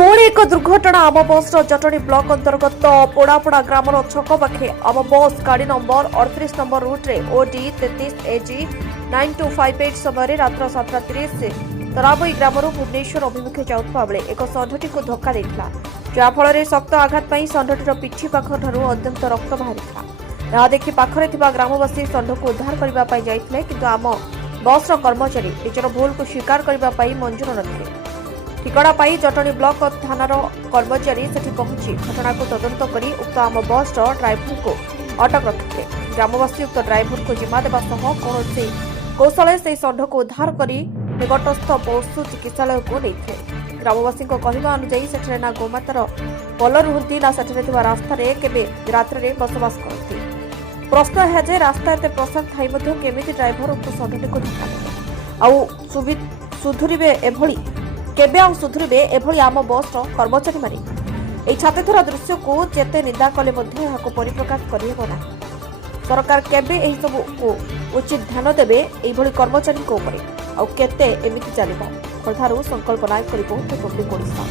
पुणी एक दुर्घटना आम बस जटणी ब्लॉक अंतर्गत पोड़ापोड़ा ग्रामर छक पाखे आम बस गाड़ी नंबर 38 नंबर रूट्रे ओडी 33 AG 9258 समय रात्र 7:30 तराबई ग्रामर भुवनेश्वर अभिमुखे जाउथबा बेले एक षंढटी को धक्का देथिला जाफल शक्त आघात पाई षंढटीर पिठी पाख ठारू अत्यंत रक्त बाहरिथिला। यह देखि पाखरे थिबा ग्रामवासी षंढ को उद्धार करबा पाई जाइथिले किंतु आम बस कर्मचारी निजर भूल को स्वीकार करबा पाई मंजूर नथिले। ठिकड़ा पाई जटणी ब्लॉक थानार कर्मचारी सेठी पहुंची घटना को तदंत करी उक्त आम बस ड्राइवर को अटक रखिते। ग्रामवासी उक्त ड्राइवर को जिम्मा देवा सह कौन कौशल से षंढ को उद्धार कर निकटस्थ पशु चिकित्सालय को नहीं। ग्रामवासी कहवा अनुଯାयी सेठरे ना गोमातार पल रुहती ना सेठरे रास्ता केबे रात्रि बसवास करती। प्रश्न है जे रास्ता एत प्रसाद थाई केमिति ड्राइवर उक्त षंढटी को धक्का देले आउ सुधुरीबे एभली केबे आउ सुधुरीबे एभली आम बस कर्मचारी माने। एई छातेथरा दृश्य को जेते निंदा कले मध्ये एहाको परिप्रकाश करिहेबो ना। सरकार केबे एही सब को उचित ध्यान देबे एभली कर्मचारी को ऊपर आउ केते एमिति चलिबो। खर्धारू संकल्प नायक रिपोर्ट रिपब्लिक ओडिशा।